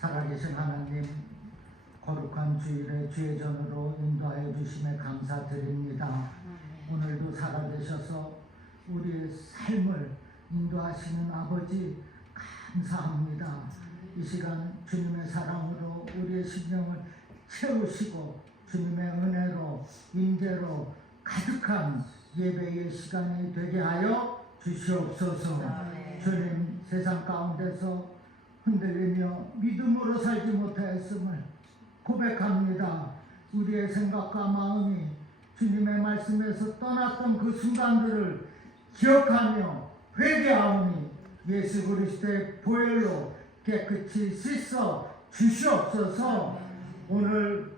살아계신 하나님, 거룩한 주일의 주의전으로 인도하여 주심에 감사드립니다. 오늘도 살아계셔서 우리의 삶을 인도하시는 아버지 감사합니다. 이 시간 주님의 사랑으로 우리의 심령을 채우시고 주님의 은혜로 임재로 가득한 예배의 시간이 되게 하여 주시옵소서. 주님, 세상 가운데서 흔들리며 믿음으로 살지 못하였음을 고백합니다. 우리의 생각과 마음이 주님의 말씀에서 떠났던 그 순간들을 기억하며 회개하오니 예수 그리스도의 보혈로 깨끗이 씻어 주시옵소서. 오늘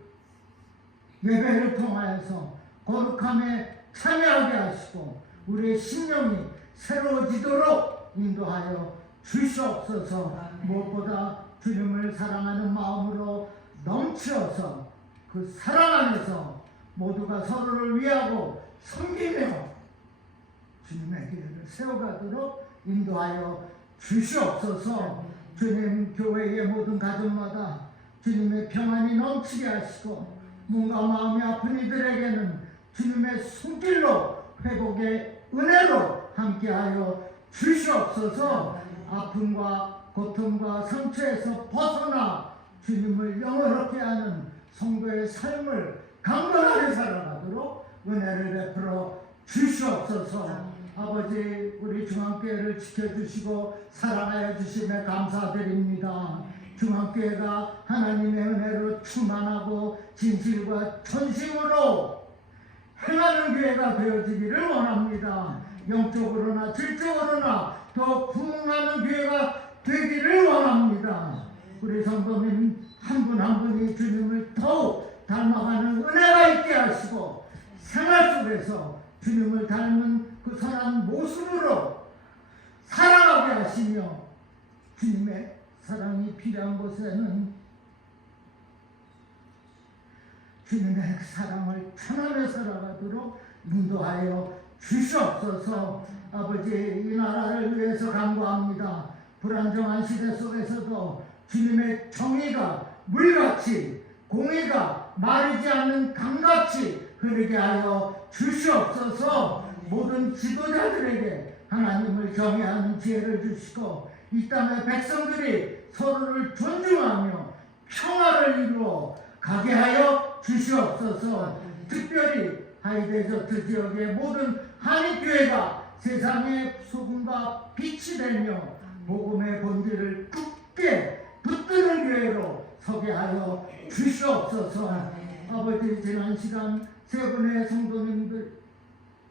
예배를 통하여서 거룩함에 참여하게 하시고 우리의 심령이 새로워지도록 인도하여 주시옵소서. 무엇보다 주님을 사랑하는 마음으로 넘치어서 그 사랑 안에서 모두가 서로를 위하고 섬기며 주님의 길을 세워가도록 인도하여 주시옵소서. 주님, 교회의 모든 가정마다 주님의 평안이 넘치게 하시고 몸과 마음이 아픈 이들에게는 주님의 손길로 회복의 은혜로 함께하여 주시옵소서. 아픔과 고통과 상처에서 벗어나 주님을 영원하게 하는 성도의 삶을 강건하게 살아가도록 은혜를 베풀어 주시옵소서. 아버지, 우리 중앙교회를 지켜주시고 사랑하여 주심에 감사드립니다. 중앙교회가 하나님의 은혜로 충만하고 진실과 전심으로 행하는 교회가 되어지기를 원합니다. 영적으로나 질적으로나 더 부흥하는 교회가 되기를 원합니다. 우리 성도님 한 분 한 분이 주님을 더욱 닮아가는 은혜가 있게 하시고 생활 속에서 주님을 닮은 그 선한 모습으로 살아가게 하시며 주님의 사랑이 필요한 곳에는 주님의 사랑을 전하며 살아가도록 인도하여 주시옵소서. 아버지, 이 나라를 위해서 간구합니다. 불안정한 시대 속에서도 주님의 정의가 물같이, 공의가 마르지 않는 강같이 흐르게 하여 주시옵소서. 모든 지도자들에게 하나님을 경외하는 지혜를 주시고 이 땅의 백성들이 서로를 존중하며 평화를 이루어 가게 하여 주시옵소서. 특별히 하이데저트 지역의 모든 한인교회가 세상의 소금과 빛이 되며 복음의 본질을 굳게 붙드는 교회로 서게 하여 주시옵소서. 아버지, 지난 시간 세 분의 성도님들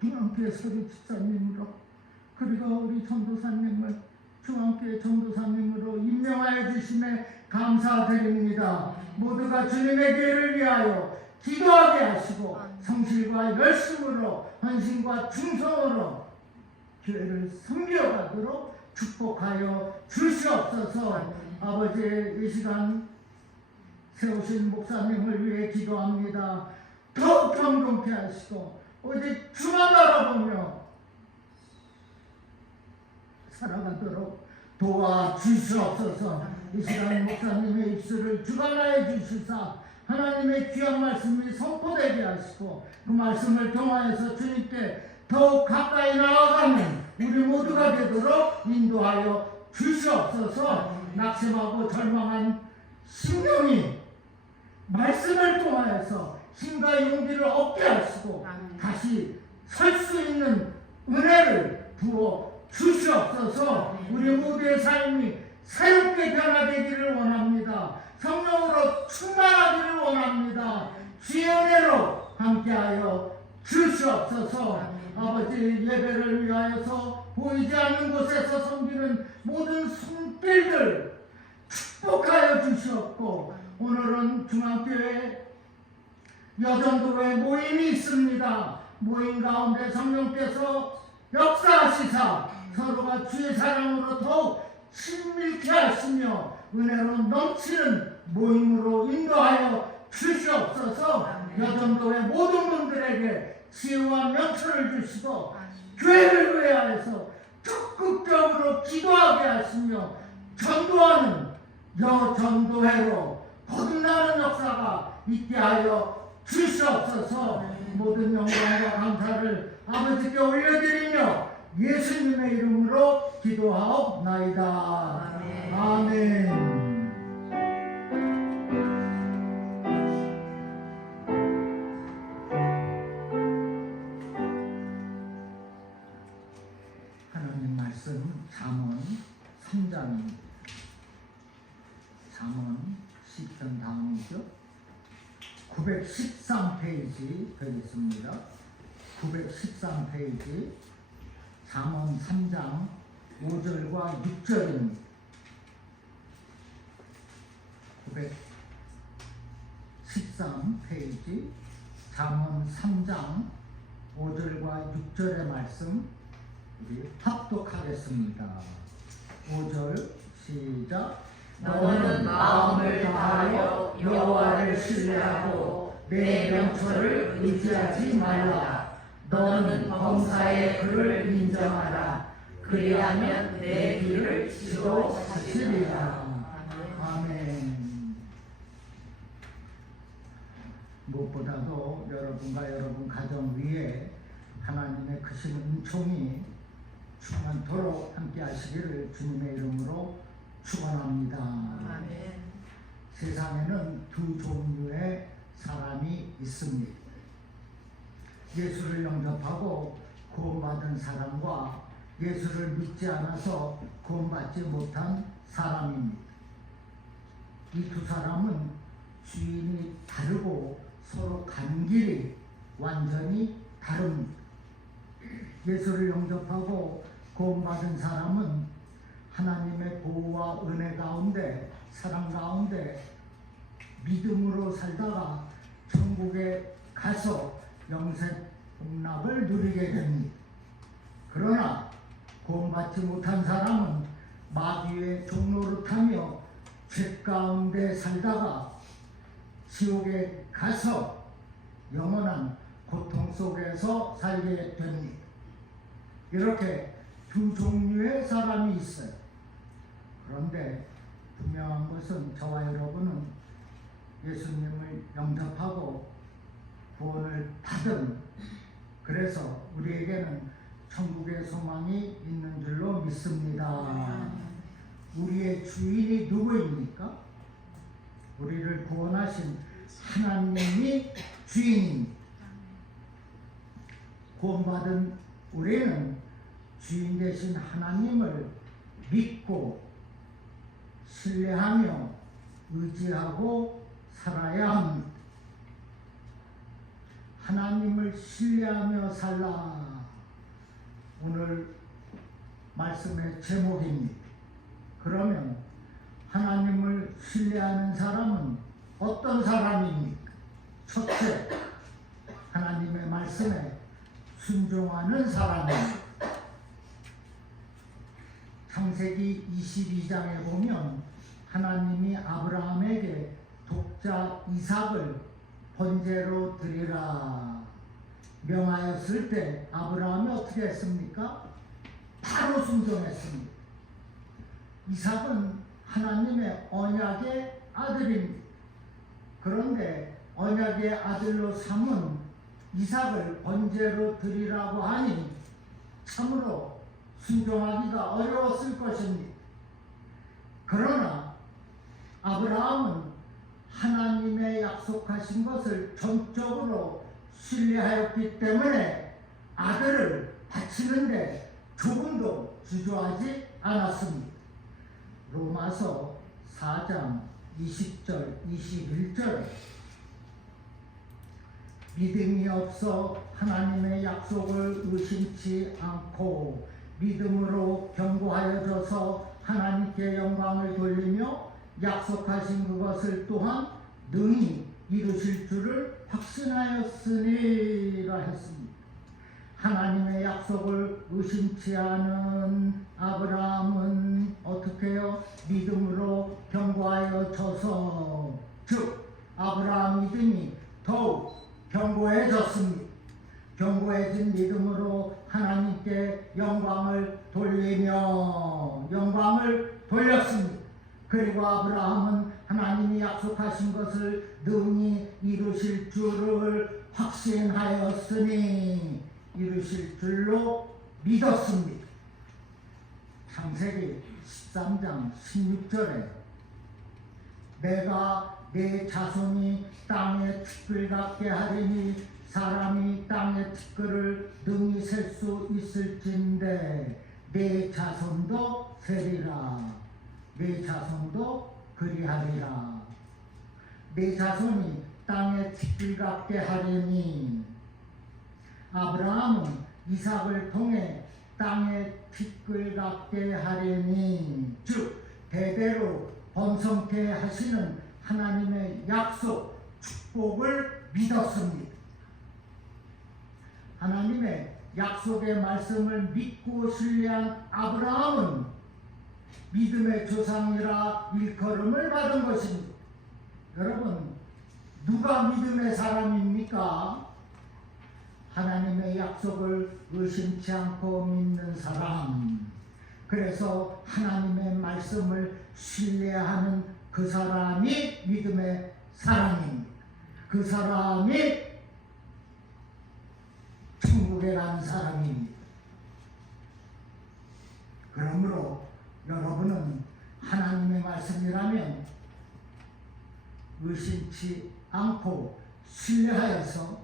중앙교회 서리 집사님으로 그리고 우리 전도사님을 중앙교회 전도사님으로 임명하여 주심에 감사드립니다. 모두가 주님의 교회를 위하여 기도하게 하시고 성실과 열심으로 헌신과 충성으로 교회를 섬겨가도록 축복하여 주시옵소서. 아버지, 이 시간 세우신 목사님을 위해 기도합니다. 더욱 경건케 하시고 오직 주만 바라보며 살아가도록 도와주시옵소서. 이 시간 목사님의 입술을 주관하여 주시사 하나님의 귀한 말씀이 선포되게 하시고 그 말씀을 통하여서 주님께 더욱 가까이 나아가는 우리 모두가 되도록 인도하여 주시옵소서. 낙심하고 절망한 심령이 말씀을 통하여서 힘과 용기를 얻게 하시고 다시 설 수 있는 은혜를 부어 주시옵소서. 우리 모두의 삶이 새롭게 변화되기를 원합니다. 성령으로 충만하기를 원합니다. 주의 은혜로 함께하여 주시옵소서. 아버지, 예배를 위하여서 보이지 않는 곳에서 섬기는 모든 손길들 축복하여 주시옵고 오늘은 중앙교회 여전도회 모임이 있습니다. 모임 가운데 성령께서 역사하시사 서로가 주의 사랑으로 더욱 친밀케 하시며 은혜로 넘치는 모임으로 인도하여 주시옵소서. 여전도회 모든 분들에게 지혜와 명철을 주시고 교회를 위하여서 적극적으로 기도하게 하시며 전도하는 여전도회로 거듭나는 역사가 있게 하여 주시옵소서. 모든 영광과 감사를 아버지께 올려드리며 예수님의 이름으로 기도하옵나이다. 아멘. 하나님 말씀 잠언 3장입니다. 잠언 10편 다음이죠. 913페이지 되겠습니다. 913페이지 잠언 3장 5절과 6절입니다. 913페이지 잠언 3장 5절과 6절의 말씀 우리 합독하겠습니다. 5절 시작. 너는 마음을 다하여 여호와를 신뢰하고 내 명철을 의지하지 말라. 너는 범사의 그를 인정하라. 그리하면 내 길을 지도하시리라. 아멘. 무엇보다도 여러분과 여러분 가정 위에 하나님의 크신 은총이 충만토록 함께 하시기를 주님의 이름으로 축원합니다. 아멘. 세상에는 두 종류의 사람이 있습니다. 예수를 영접하고 구원받은 사람과 예수를 믿지 않아서 구원받지 못한 사람입니다. 이 두 사람은 주인이 다르고 서로 간 길이 완전히 다릅니다. 예수를 영접하고 구원받은 사람은 하나님의 보호와 은혜 가운데 사랑 가운데 믿음으로 살다가 천국에 가서 영생 복락을 누리게 됩니다. 그러나 구원받지 못한 사람은 마귀의 종로를 타며 죄 가운데 살다가 지옥에 가서 영원한 고통 속에서 살게 됩니다. 이렇게 두 종류의 사람이 있어요. 그런데 분명한 것은 저와 여러분은 예수님을 영접하고 구원을 받은, 그래서 우리에게는 천국의 소망이 있는 줄로 믿습니다. 우리의 주인이 누구입니까? 우리를 구원하신 하나님이 주인입니다. 구원받은 우리는 주인 되신 하나님을 믿고 신뢰하며 의지하고 살아야 합니다. 하나님을 신뢰하며 살라. 오늘 말씀의 제목입니다. 그러면 하나님을 신뢰하는 사람은 어떤 사람입니까? 첫째, 하나님의 말씀에 순종하는 사람입니다. 창세기 22장에 보면 하나님이 아브라함에게 독자 이삭을 번제로 드리라 명하였을 때 아브라함이 어떻게 했습니까? 바로 순종했습니다. 이삭은 하나님의 언약의 아들입니다. 그런데 언약의 아들로 삼은 이삭을 번제로 드리라고 하니 참으로 순종하기가 어려웠을 것입니다. 그러나 아브라함은 하나님의 약속하신 것을 전적으로 신뢰하였기 때문에 아들을 바치는데 조금도 주저하지 않았습니다. 로마서 4장 20절 21절 믿음이 없어 하나님의 약속을 의심치 않고 믿음으로 견고하여져서 하나님께 영광을 돌리며 약속하신 그것을 또한 능히 이루실 줄을 확신하였으니라 했습니다. 하나님의 약속을 의심치 않은 아브라함은 어떻게 해요? 믿음으로 견고하여져서, 즉 아브라함 믿음이 더욱 견고해졌습니다. 견고해진 믿음으로 하나님께 영광을 돌리며 영광을 돌렸습니다. 그리고 아브라함은 하나님이 약속하신 것을 능히 이루실 줄을 확신하였으니 이루실 줄로 믿었습니다. 창세기 13장 16절에 내가 내 자손이 땅의 티끌 같게 하리니 사람이 땅의 티끌을 능히 셀 수 있을진데 내 자손도 세리라. 내 자손도 그리하리라. 내 자손이 땅의 티끌 같게 하리니 아브라함은 이삭을 통해 땅의 티끌 같게 하리니 즉 대대로 번성케 하시는 하나님의 약속 축복을 믿었습니다. 하나님의 약속의 말씀을 믿고 신뢰한 아브라함은 믿음의 조상이라 일컬음을 받은 것입니다. 여러분, 누가 믿음의 사람입니까? 하나님의 약속을 의심치 않고 믿는 사람. 그래서 하나님의 말씀을 신뢰하는 그 사람이 믿음의 사람입니다. 그 사람이 천국에 가는 사람입니다. 그러므로 여러분은 하나님의 말씀이라면 의심치 않고 신뢰하여서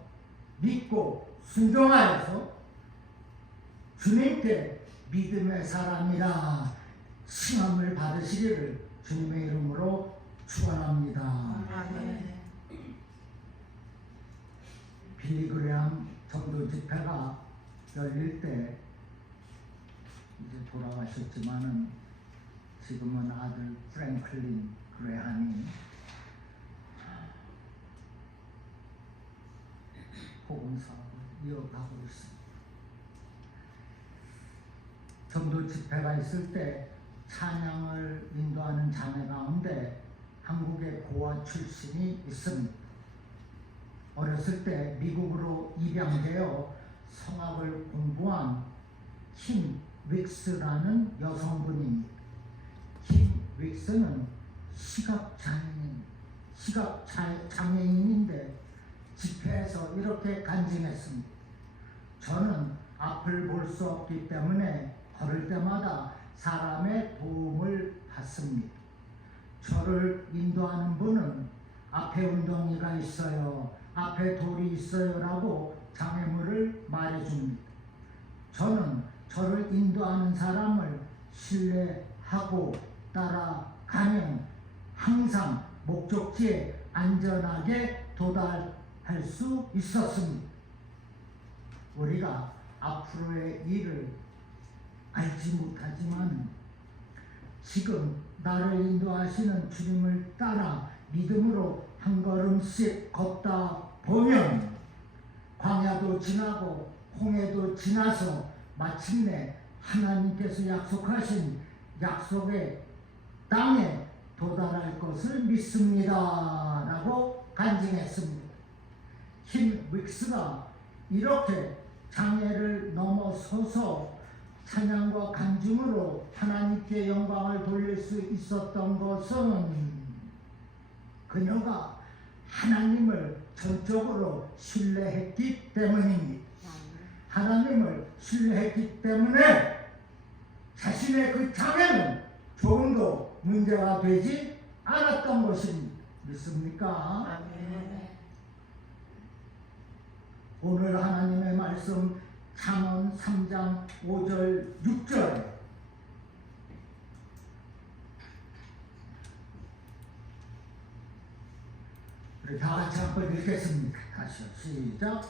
믿고 순종하여서 주님께 믿음의 사람이라 칭함을 받으시기를 주님의 이름으로 축원합니다. 아멘. 빌리그레함 전도 집회가 열릴 때 이제 돌아가셨지만은 지금은 아들 프랭클린 그레함이 복음 사업을 이어가고 있습니다. 전도 집회가 있을 때 찬양을 인도하는 자매 가운데 한국의 고아 출신이 있습니다. 어렸을 때 미국으로 입양되어 성악을 공부한 킴 윅스라는 여성분입니다. 킴 윅스는 시각장애인인데 집회에서 이렇게 간증했습니다. 저는 앞을 볼 수 없기 때문에 걸을 때마다 사람의 도움을 받습니다. 저를 인도하는 분은 앞에 웅덩이가 있어요, 앞에 돌이 있어요 라고 장애물을 말해줍니다. 저는 저를 인도하는 사람을 신뢰하고 따라가면 항상 목적지에 안전하게 도달할 수 있었습니다. 우리가 앞으로의 일을 알지 못하지만 지금 나를 인도하시는 주님을 따라 믿음으로 한 걸음씩 걷다 보면 광야도 지나고 홍해도 지나서 마침내 하나님께서 약속하신 약속의 땅에 도달할 것을 믿습니다 라고 간증했습니다. 킴 윅스가 이렇게 장애를 넘어서서 찬양과 간증으로 하나님께 영광을 돌릴 수 있었던 것은 그녀가 하나님을 전적으로 신뢰했기 때문입니다. 하나님을 신뢰했기 때문에 자신의 그 장애는 조금도 문제가 되지 않았던 것입니다. 믿습니까? 아멘. 오늘 하나님의 말씀 잠언 3장 5절 6절 우리 다 같이 한번 읽겠습니다. 다시요. 시작.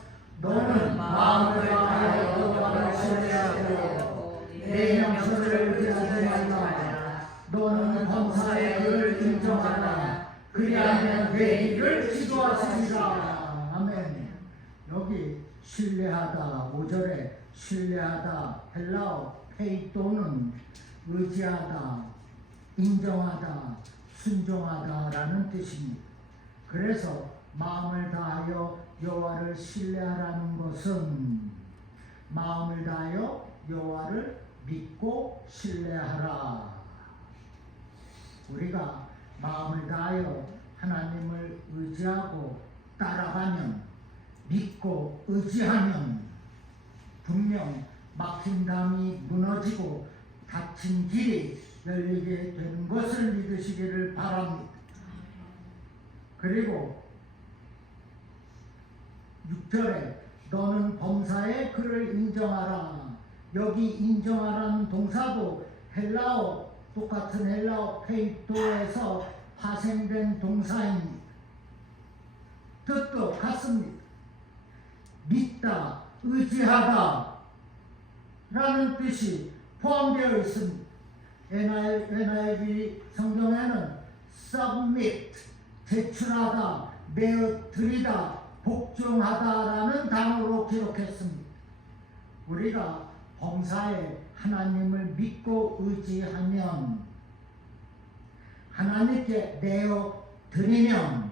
너는 마음을 다하여 여호와를 신뢰하고 내 명철을 의지하지 말라. 너는 범사의 그를 인정하라. 그리하면 내 일을 지도하시리라. 아멘. 여기 신뢰하다 5절에 신뢰하다 헬라어 페이토는 의지하다, 인정하다, 순종하다라는 뜻입니다. 그래서 마음을 다하여 여호와를 신뢰하라는 것은 마음을 다하여 여호와를 믿고 신뢰하라. 우리가 마음을 다하여 하나님을 의지하고 따라가면, 믿고 의지하면 분명 막힌 담이 무너지고 닫힌 길이 열리게 되는 것을 믿으시기를 바랍니다. 그리고 6절에 너는 범사의 그를 인정하라. 여기 인정하라는 동사도 헬라어, 똑같은 헬라어 페이토에서 파생된 동사입니다. 뜻도 같습니다. 믿다, 의지하다 라는 뜻이 포함되어 있습니다. NIV 성경에는 submit, 제출하다, 내어드리다, 복종하다라는 단어로 기록했습니다. 우리가 범사에 하나님을 믿고 의지하면, 하나님께 내어드리면,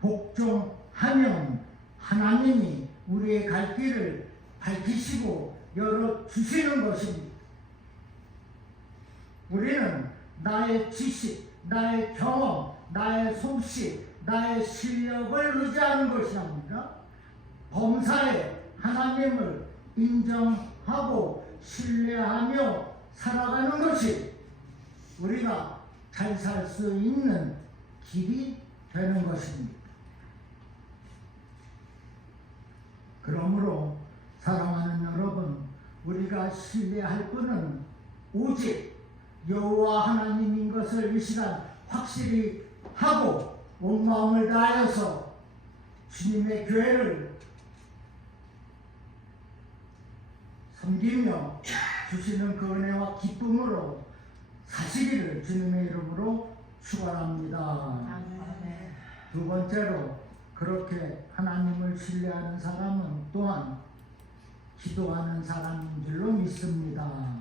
복종하면 하나님이 우리의 갈 길을 밝히시고 열어주시는 것입니다. 우리는 나의 지식, 나의 경험, 나의 솜씨, 나의 실력을 의지하는 것이 아니라 범사에 하나님을 인정하고 신뢰하며 살아가는 것이 우리가 잘 살 수 있는 길이 되는 것입니다. 그러므로 사랑하는 여러분, 우리가 신뢰할 분은 오직 여호와 하나님인 것을 이 시간 확실히 하고 온 마음을 다하여서 주님의 교회를 섬기며 주시는 그 은혜와 기쁨으로 사시기를 주님의 이름으로 축원합니다. 두 번째로, 그렇게 하나님을 신뢰하는 사람은 또한 기도하는 사람인 줄로 믿습니다.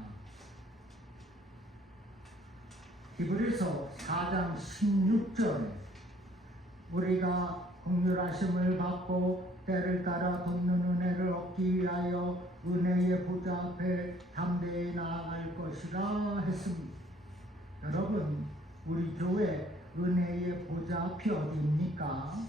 히브리서 4장 16절에 우리가 긍휼하심을 받고 때를 따라 돕는 은혜를 얻기 위하여 은혜의 보좌 앞에 담대히 나아갈 것이라 했습니다. 여러분, 우리 교회 은혜의 보좌 앞이 어디입니까?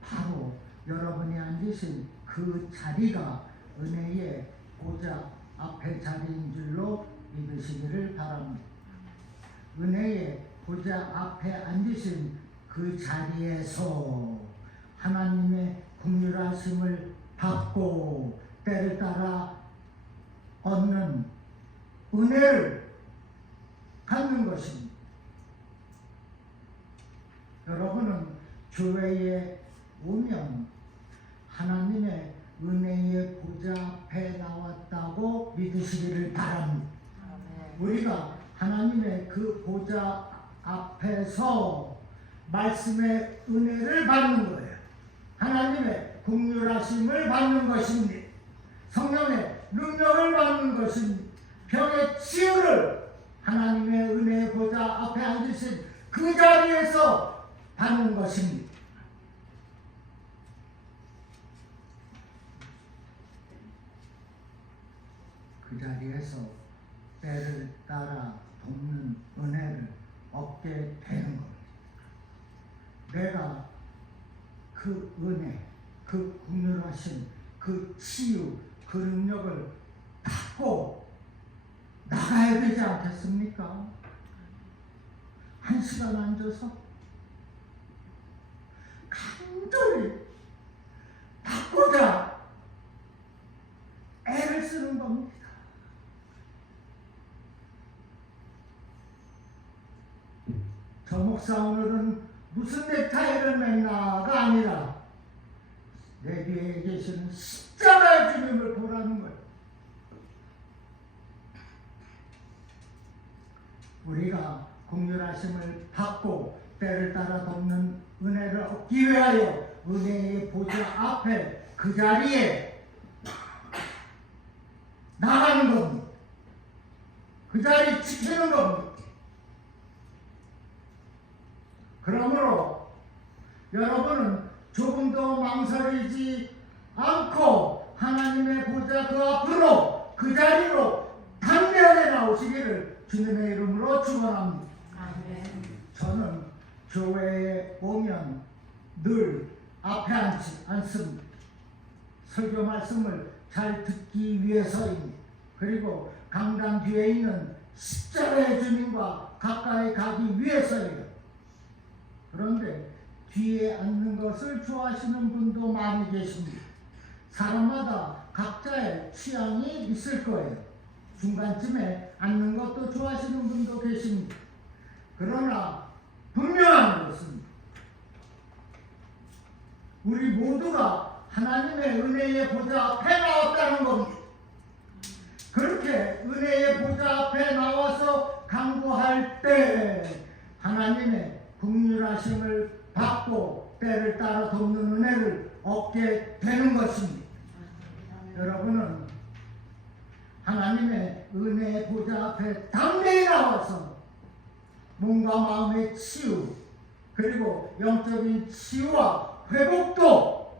바로 여러분이 앉으신 그 자리가 은혜의 보좌 앞의 자리인 줄로 믿으시기를 바랍니다. 은혜의 보좌 앞에 앉으신 그 자리에서 하나님의 긍휼하심을 받고 때를 따라 얻는 은혜를 갖는 것입니다. 여러분은 교회에 오면 하나님의 은혜의 보좌 앞에 나왔다고 믿으시기를 바랍니다. 우리가 하나님의 그 보좌 앞에서 말씀의 은혜를 받는 거예요. 하나님의 긍휼하심을 받는 것입니다. 성령의 능력을 받는 것입니다. 병의 치유를 하나님의 은혜의 보좌 앞에 앉으신 그 자리에서 받는 것입니다. 그 자리에서 때를 따라 돕는 은혜를 얻게 되는 겁니다. 내가 그 은혜, 그 긍휼하심, 그 치유, 그 능력을 받고 나가야 되지 않겠습니까? 한 시간 앉아서 간절히 받고자 애를 쓰는 겁니다. 저 목사 오늘은 무슨 넥타이를 맸나가 아니라 내 뒤에 계시는 십자가의 주님을 보라는 거예요. 우리가 긍휼하심을 받고 때를 따라 돕는 은혜를 얻기 위하여 은혜의 보좌 앞에 그 자리에 나가는 겁니다. 그 자리 지키는 겁니다. 그러므로 여러분은 조금 더 망설이지 않고 하나님의 보좌 그 앞으로 그 자리로 담대하게 나오시기를 주님의 이름으로 축원합니다. 아멘. 저는 교회에 오면 늘 앞에 앉습니다. 설교 말씀을 잘 듣기 위해서입니다. 그리고 강단 뒤에 있는 십자가의 주님과 가까이 가기 위해서예요. 그런데 뒤에 앉는 것을 좋아하시는 분도 많이 계십니다. 사람마다 각자의 취향이 있을 거예요. 중간쯤에 앉는 것도 좋아하시는 분도 계십니다. 그러나 분명한 것은 우리 모두가 하나님의 은혜의 보좌 앞에 나왔다는 겁니다. 그렇게 은혜의 보좌 앞에 나와서 간구할 때 하나님의 긍휼하심을 받고 때를 따라 돕는 은혜를 얻게 되는 것입니다. 여러분은 하나님의 은혜의 보좌 앞에 담대히 나와서 몸과 마음의 치유 그리고 영적인 치유와 회복도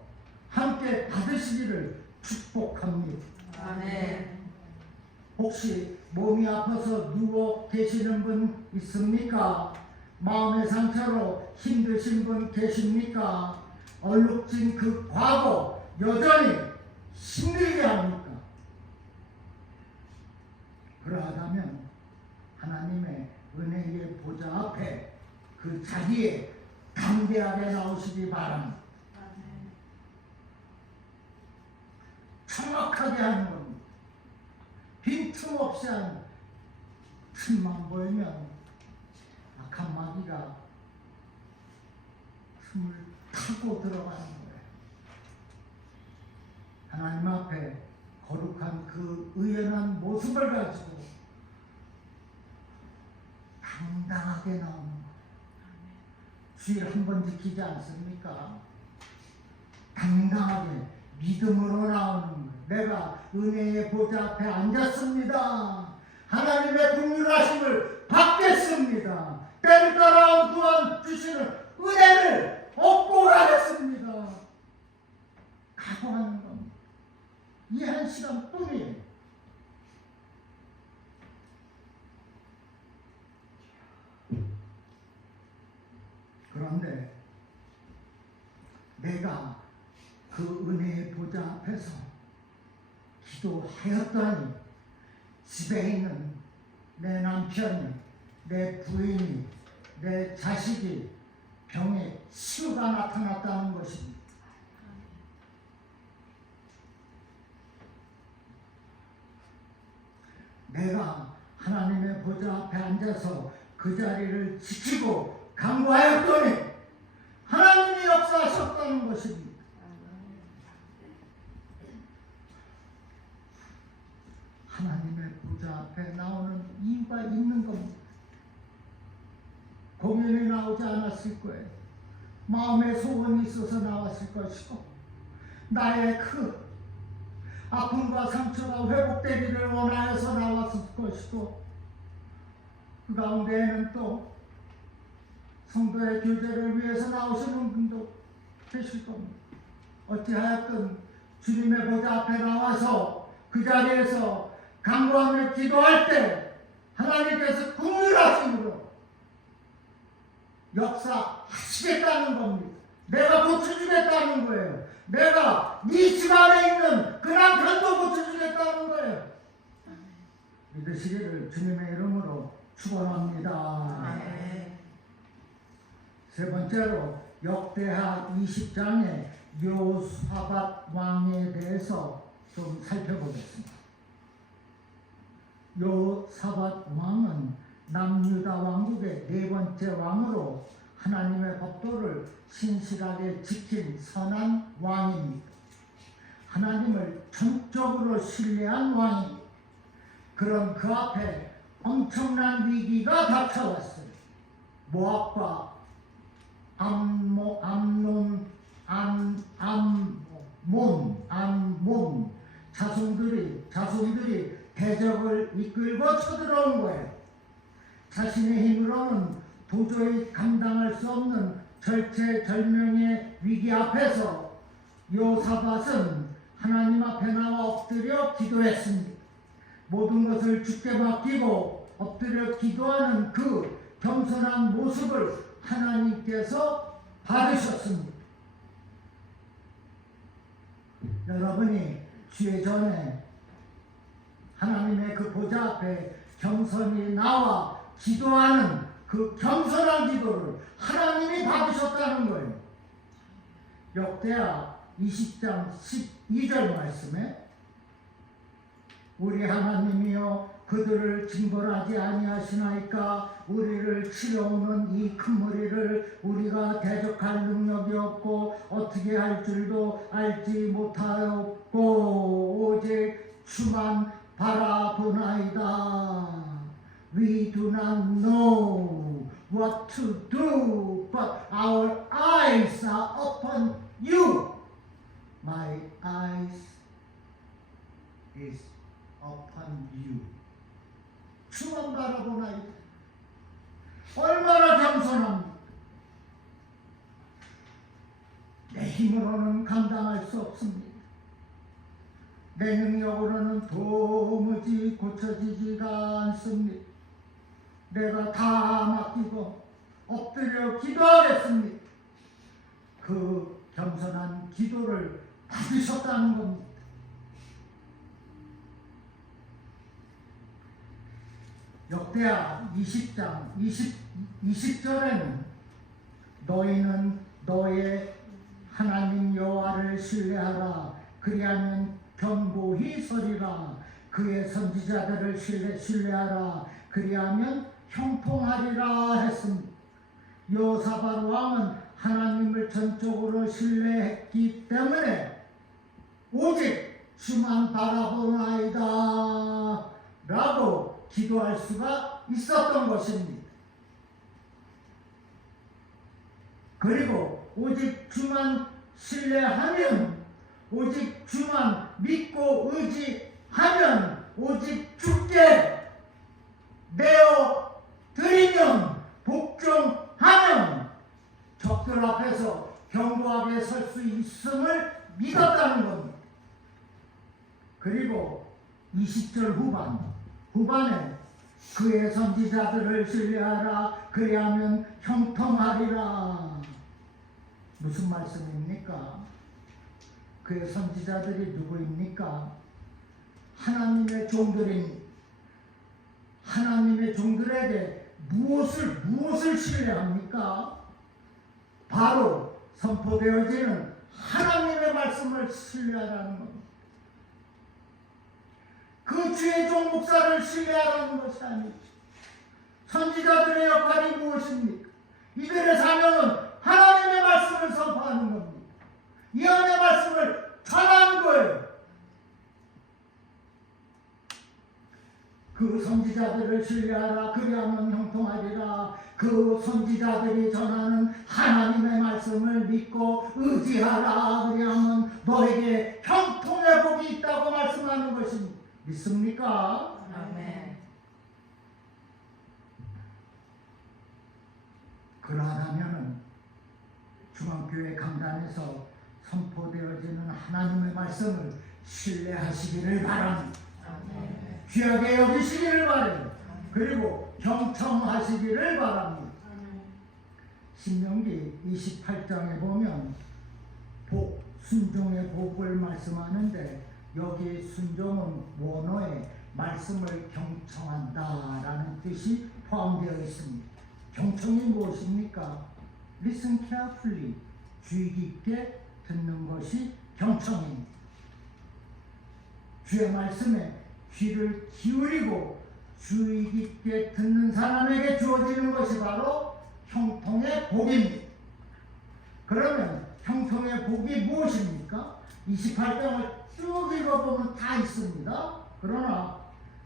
함께 받으시기를 축복합니다. 아멘. 혹시 몸이 아파서 누워 계시는 분 있습니까? 마음의 상처로 힘드신 분 계십니까? 얼룩진 그 과거 여전히 힘들게 합니까? 그러하다면 하나님의 은혜의 보좌 앞에 그 자리에 담대하게 나오시기 바랍니다. 정확하게 하는 겁니다. 빈틈없이 하는 틈만 보이면 악한 마귀가 틈을 타고 들어가는 거예요. 하나님 앞에 거룩한 그 의연한 모습을 가지고 당당하게 나오는 거예요. 주일 한 번 지키지 않습니까? 당당하게 믿음으로 나오는 거예요. 내가 은혜의 보좌 앞에 앉았습니다. 하나님의 긍휼하심을 받겠습니다. 때를 따라 구원 주시는 은혜를 얻고 가겠습니다. 각오하는 겁니다. 이 한 시간뿐이에요. 그런데 내가 그 은혜의 보좌 앞에서 기도하였더니 집에 있는 내 남편이, 내 부인이, 내 자식이 병에 치유가 나타났다는 것입니다. 내가 하나님의 보좌 앞에 앉아서 그 자리를 지키고 간구하였더니 하나님이 역사하셨다는 것입니다. 하나님의 보좌 앞에 나오는 이유가 있는 겁니다. 공연이 나오지 않았을 거예요. 마음의 소원이 있어서 나왔을 것이고 나의 그 아픔과 상처가 회복되기를 원하여서 나왔을 것이고 그 가운데에는 또 성도의 교제를 위해서 나오시는 분도 계실 겁니다. 어찌하였든 주님의 보좌 앞에 나와서 그 자리에서 간구하며 기도할 때 하나님께서 긍휼하심으로 역사하시겠다는 겁니다. 내가 고쳐주겠다는 거예요. 내가 네 집 안에 있는 그 남편도 고쳐주겠다는 거예요. 믿으시기를 주님의 이름으로 축원합니다. 아멘. 세 번째로 역대하 20장의 요사밧 왕에 대해서 좀 살펴보겠습니다. 요사밧 왕은 남유다 왕국의 네 번째 왕으로 하나님의 법도를 신실하게 지킨 선한 왕입니다. 하나님을 전적으로 신뢰한 왕입니다. 그런 그 앞에 엄청난 위기가 닥쳐왔어요. 모압과 암몬 자손들이 대적을 이끌고 쳐들어온 거예요. 자신의 힘으로는 도저히 감당할 수 없는 절체절명의 위기 앞에서 요사밧은 하나님 앞에 나와 엎드려 기도했습니다. 모든 것을 주께 맡기고 엎드려 기도하는 그 겸손한 모습을 하나님께서 받으셨습니다. 여러분이 주의 전에 하나님의 그 보좌 앞에 겸손히 나와 기도하는 그 겸손한 기도를 하나님이 받으셨다는 거예요. 역대하 20장 12절 말씀에 우리 하나님이여 그들을 징벌하지 아니하시나이까 우리를 치러오는 이 큰 무리를 우리가 대적할 능력이 없고 어떻게 할 줄도 알지 못하였고 오직 주만 바라보나이다. We do not know what to do, but our eyes are upon you. My eyes is upon you. 주만 바라보나이다. 얼마나 겸손합니까? 내 힘으로는 감당할 수 없습니다. 내 능력으로는 도무지 고쳐지지가 않습니다. 내가 다 맡기고 엎드려 기도하겠습니다. 그 겸손한 기도를 받으셨다는 겁니다. 역대하 20장 20절에는 너희는 너의 하나님 여호와를 신뢰하라. 그리하면 견고히 서리라. 그의 선지자들을 신뢰하라. 그리하면 형통하리라 했습니다. 여호사밧 왕은 하나님을 전적으로 신뢰했기 때문에 오직 주만 바라보나이다 라고 기도할 수가 있었던 것입니다. 그리고 오직 주만 신뢰하면, 오직 주만 믿고 의지하면, 오직 주께 내어 드리면, 복종하면 적들 앞에서 견고하게 설 수 있음을 믿었다는 겁니다. 그리고 20절 후반에 그의 선지자들을 신뢰하라. 그리하면 형통하리라. 무슨 말씀입니까? 그의 선지자들이 누구입니까? 하나님의 종들입니다. 하나님의 종들에게 무엇을 신뢰합니까? 바로 선포되어지는 하나님의 말씀을 신뢰하라는 겁니다. 그 주의 종 목사를 신뢰하라는 것이 아니죠. 선지자들의 역할이 무엇입니까? 이들의 사명은 하나님의 말씀을 선포하는 겁니다. 예언의 말씀을 전하는 거예요. 그 선지자들을 신뢰하라. 그리하면 형통하리라. 그 선지자들이 전하는 하나님의 말씀을 믿고 의지하라. 그리하면 너에게 형통의 복이 있다고 말씀하는 것입니다. 믿습니까? 아멘. 그러하다면은 중앙교회 강단에서 선포되어지는 하나님의 말씀을 신뢰하시기를 바랍니다. 아멘. 귀하게 여기시기를 바랍니다. 그리고 경청하시기를 바랍니다. 신명기 28장에 보면 복, 순종의 복을 말씀하는데 여기 순종은 원어에 말씀을 경청한다라는 뜻이 포함되어 있습니다. 경청이 무엇입니까? Listen carefully. 주의 깊게 듣는 것이 경청입니다. 주의 말씀에 귀를 기울이고 주의 깊게 듣는 사람에게 주어지는 것이 바로 형통의 복입니다. 그러면 형통의 복이 무엇입니까? 28장을 쭉 읽어보면 다 있습니다. 그러나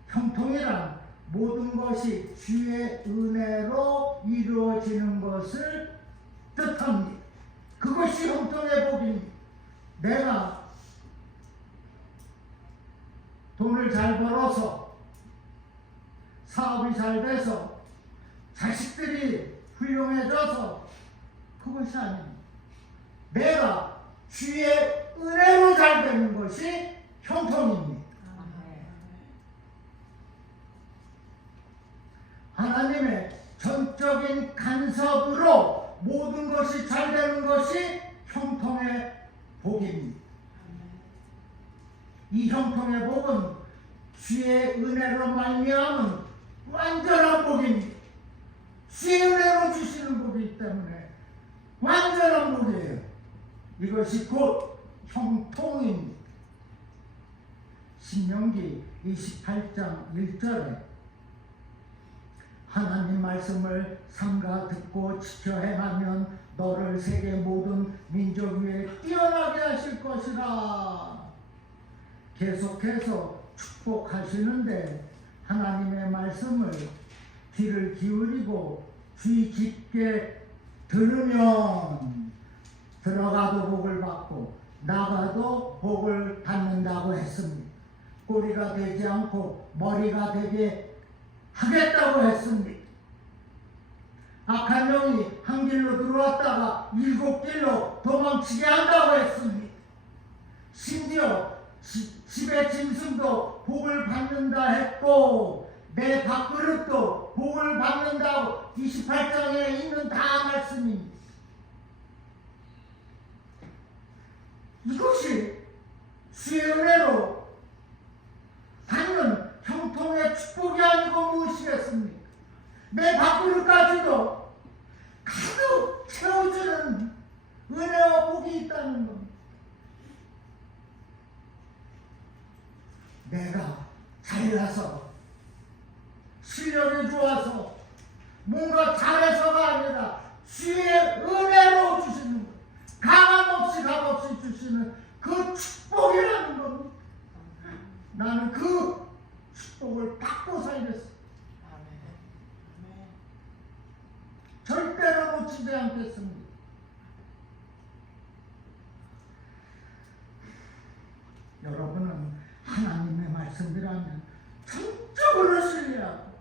형통이란 모든 것이 주의 은혜로 이루어지는 것을 뜻합니다. 그것이 형통의 복입니다. 내가 돈을 잘 벌어서 사업이 잘 돼서 자식들이 훌륭해져서 그것이 아닙니다. 내가 주의 은혜로 잘 되는 것이 형통입니다. 하나님의 전적인 간섭으로 모든 것이 잘 되는 것이 형통의 복입니다. 이 형통의 복은 주의 은혜로 말미암은 완전한 복입니다. 주의 은혜로 주시는 복이기 때문에 완전한 복이에요. 이것이 곧 형통입니다. 신명기 28장 1절에 하나님 말씀을 삼가 듣고 지켜 행하면 너를 세계 모든 민족 위에 뛰어나게 하실 것이라. 계속해서 축복하시는데 하나님의 말씀을 귀를 기울이고 귀 깊게 들으면 들어가도 복을 받고 나가도 복을 받는다고 했습니다. 꼬리가 되지 않고 머리가 되게 하겠다고 했습니다. 악한 영이 한 길로 들어왔다가 7길로 도망치게 한다고 했습니다. 심지어 집의 짐승도 복을 받는다 했고 내 밥그릇도 복을 받는다고 28장에 있는 다 말씀입니다. 이것이 주의 은혜로 받는 형통의 축복이 아니고 무엇이겠습니까? 내 밥그릇까지도 가득 채워주는 은혜와 복이 있다는 겁니다. 내가 잘나서 실력이 좋아서 뭔가 잘해서가 아니라 주의 은혜로 주시는 것, 강함없이 값없이 주시는 그 축복이라는 겁니다. 나는 그 축복을 받고 살겠어. 절대로 놓치지 않겠습니다. 여러분은 하나님의 말씀이라면 전적으로 신뢰하고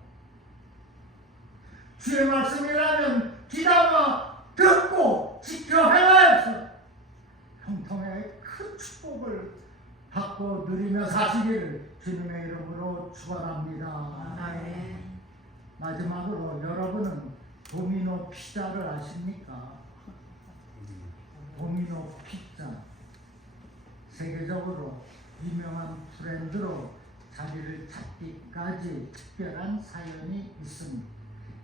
주의 말씀이라면 귀담아 듣고 지켜 행하여서 형통의 큰 축복을 받고 누리며 사시기를 주님의 이름으로 축원합니다. 아멘. 마지막으로 여러분은 도미노 피자를 아십니까? 도미노 피자 세계적으로 유명한 브랜드로 자리를 잡기까지 특별한 사연이 있습니다.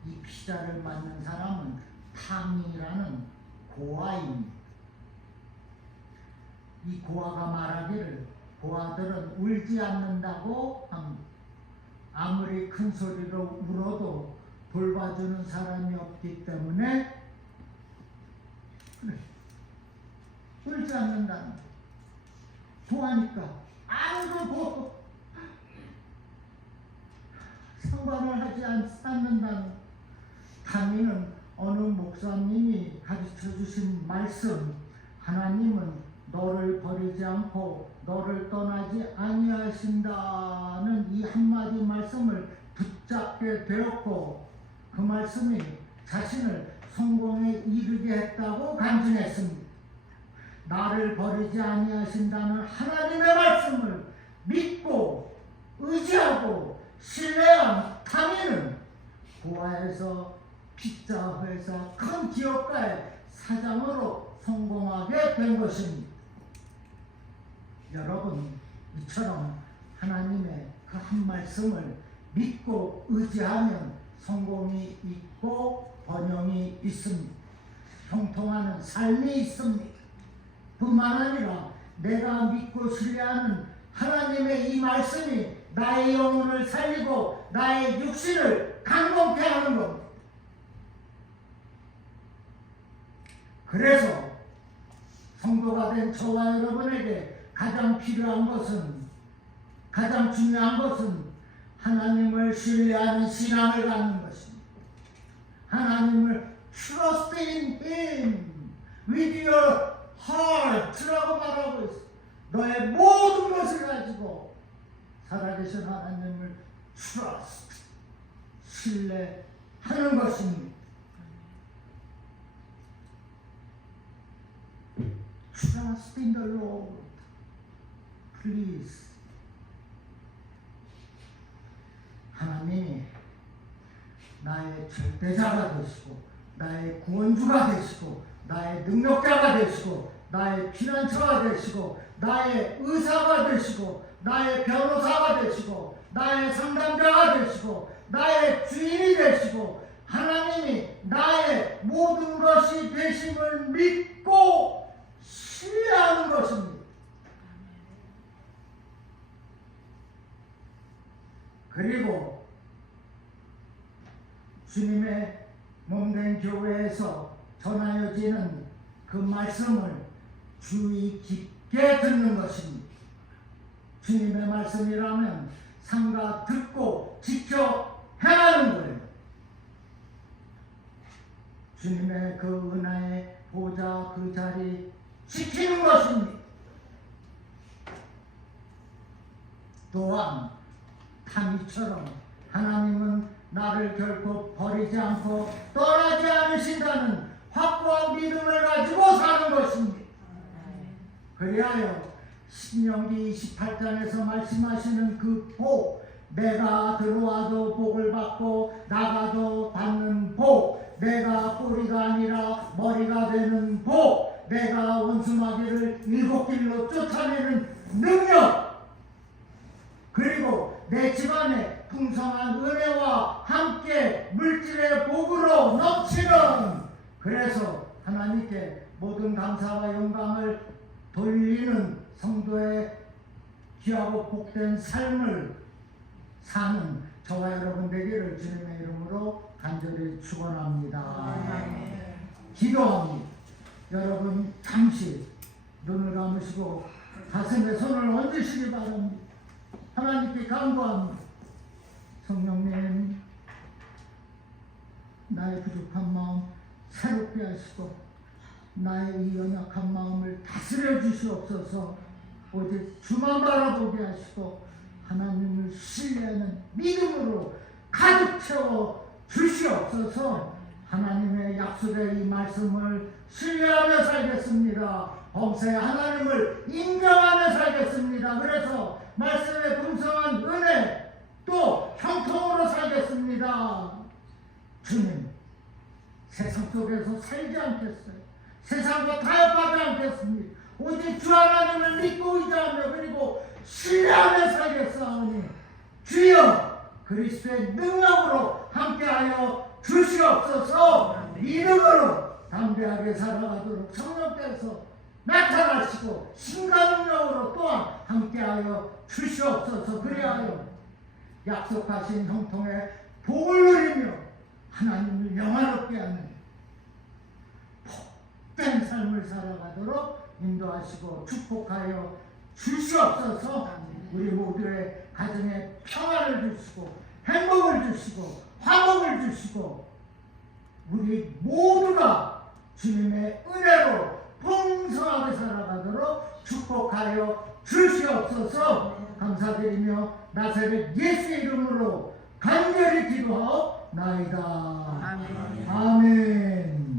이 피자를 만든 사람은 탕이라는 고아입니다. 이 고아가 말하기를 고아들은 울지 않는다고 합니다. 아무리 큰 소리로 울어도 돌봐주는 사람이 없기 때문에 울지 않는다는 거예요. 고아니까 아무도 상관을 하지 않는다는. 당연은 어느 목사님이 가르쳐 주신 말씀, 하나님은 너를 버리지 않고 너를 떠나지 아니하신다는 이 한마디 말씀을 붙잡게 되었고 그 말씀이 자신을 성공에 이르게 했다고 간증했습니다. 나를 버리지 아니하신다는 하나님의 말씀을 믿고 의지하고 신뢰한 타미는 고아에서 피자 회사 큰 기업가의 사장으로 성공하게 된 것입니다. 여러분, 이처럼 하나님의 그 한 말씀을 믿고 의지하면 성공이 있고 번영이 있습니다. 형통하는 삶이 있습니다. 뿐만 아니라 내가 믿고 신뢰하는 하나님의 이 말씀이 나의 영혼을 살리고 나의 육신을 강건케 하는 겁니다. 그래서 성도가 된 저와 여러분에게 가장 필요한 것은, 가장 중요한 것은 하나님을 신뢰하는 신앙을 갖는 것입니다. 하나님을 trust in Him with your heart라고 말하고 있어. 너의 모든 것을 가지고 살아계신 하나님을 trust, 신뢰하는 것입니다. Trust in the Lord, please. 하나님이 나의 절대자가 되시고 나의 구원주가 되시고 나의 능력자가 되시고 나의 피난처가 되시고 나의 의사가 되시고 나의 변호사가 되시고 나의 상담자가 되시고 나의 주인이 되시고 하나님이 나의 모든 것이 되심을 믿고 신뢰하는 것입니다. 그리고 주님의 몸된 교회에서 전하여지는 그 말씀을 주의 깊게 듣는 것입니다. 주님의 말씀이라면 삼가 듣고 지켜 행하는 거예요. 주님의 그 은혜의 보좌 그 자리 지키는 것입니다. 또한 다윗처럼 하나님은 나를 결코 버리지 않고 떠나지 않으신다는 확고한 믿음을 가지고 사는 것입니다. 그리하여 신명기 28장에서 말씀하시는 그 복, 내가 들어와도 복을 받고 나가도 받는 복, 내가 꼬리가 아니라 머리가 되는 복, 내가 원수마귀를 일곱 길로 쫓아내는 능력, 그리고 내 집안에 풍성한 은혜와 함께 물질의 복으로 넘치는, 그래서 하나님께 모든 감사와 영광을 돌리는 성도의 귀하고 복된 삶을 사는 저와 여러분 되기를 주님의 이름으로 간절히 축원합니다. 기도합니다. 여러분 잠시 눈을 감으시고 가슴에 손을 얹으시기 바랍니다. 하나님께 간구합니다. 성령님, 나의 부족한 마음 새롭게 하시고 나의 이 연약한 마음을 다스려 주시옵소서. 오직 주만 바라보게 하시고 하나님을 신뢰하는 믿음으로 가득 채워 주시옵소서. 하나님의 약속의 이 말씀을 신뢰하며 살겠습니다. 범사에 하나님을 인정하며 살겠습니다. 그래서 말씀의 풍성한 은혜 또 형통으로 살겠습니다. 주님, 세상 속에서 살지 않겠어요. 세상과 타협하지 않겠습니다. 오직 주 하나님을 믿고 의지하며 그리고 신뢰하며 살겠사오니 주여 그리스도의 능력으로 함께하여 주시옵소서. 믿음으로 담대하게 살아가도록 성령께서 나타나시고 신과 능력으로 또한 함께하여 주시옵소서. 그리하여 약속하신 형통의 복을 누리며 하나님을 영화롭게 하는 복된 삶을 살아가도록 인도하시고 축복하여 주시옵소서. 우리 모두의 가정에 평안을 주시고 행복을 주시고 화목을 주시고 우리 모두가 주님의 은혜로 풍성하게 살아가도록 축복하여 주시옵소서. 감사드리며 나사렛 예수의 이름으로 간절히 기도하옵나이다. 아멘.